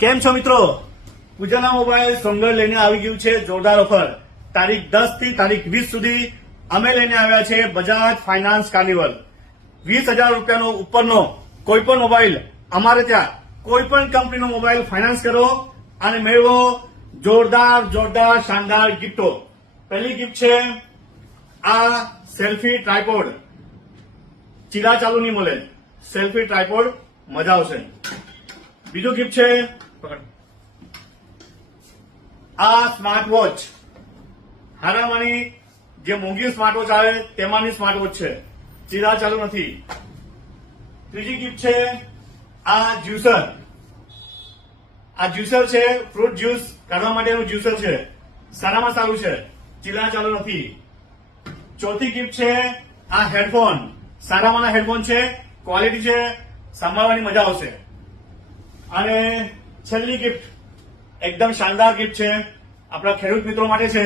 કેમ છો મિત્રો? ઉજાલા મોબાઈલ સોંગર લઈને આવી ગયું છે જોરદાર ઓફર. તારીખ 10 થી તારીખ 20 સુધી અમે લઈને આવ્યા છે બજાજ ફાઇનાન્સ કાર્નિવલ. 20,000 રૂપિયાનો ઉપરનો કોઈ પણ મોબાઈલ અમારે ત્યાં કોઈ પણ કંપનીનો મોબાઈલ ફાઇનાન્સ કરો અને મેળવો જોરદાર શાનદાર ગિફ્ટો. પહેલી ગિફ્ટ છે આ સેલ્ફી ટ્રાયપોડ. ચીલા ચાલુ નહીં મળે, સેલ્ફી ટ્રાયપોડ મજા આવશે. બીજું ગિફ્ટ છે આ સ્માર્ટ વોચ. હારામાની જે મોંઘી સ્માર્ટ વોચ આવે તેમાંની સ્માર્ટ વોચ છે, ચીરા ચાલુ નથી. ત્રીજી ગિફ્ટ છે આ જ્યુસર. આ જ્યુસર છે, ફ્રૂટ જ્યુસ કાઢવા માટેનું જ્યુસર છે, સારામાં સારું છે, ચીલા ચાલુ નથી. ચોથી ગિફ્ટ છે આ હેડફોન. સારામાંના હેડફોન છે, ક્વોલિટી છે, સાંભળવાની મજા આવશે. અને છેલ્લી ગિફ્ટ એકદમ શાનદાર ગિફ્ટ છે આપણા ખેડૂત મિત્રો માટે છે.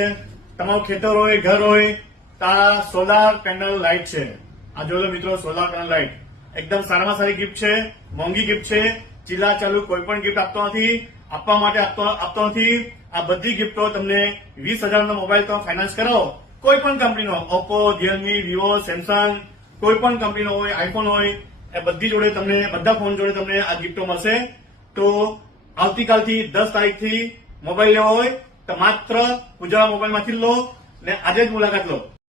તમારું ખેતર હોય, ઘર હોય, ત્યાં સોલાર પેનલ લાઇટ છે. આ જોઈ લો મિત્રો, સોલાર પેનલ લાઇટ એકદમ સારામાં સારી ગિફ્ટ છે, મોંઘી ગિફ્ટ છે. ચીલા ચાલુ કોઈ પણ ગિફ્ટ આપતો નથી, આપવા માટે આપતો નથી. આ બધી ગિફ્ટો તમને 20,000 નો મોબાઈલ તમે ફાઇનાન્સ કરાવો કોઈ પણ કંપનીનો, ઓપ્પો, રિયલમી, વિવો, સેમસંગ, કોઈ પણ કંપનીનો હોય, આઈફોન હોય, એ બધી જોડે તમને, બધા ફોન જોડે તમને આ ગિફ્ટો મળશે. તો આવતીકાલથી 10 તારીખથી મોબાઈલ લેવો હોય તો માત્ર ઉજાલા મોબાઈલમાંથી લો ને આજે જ મુલાકાત લો.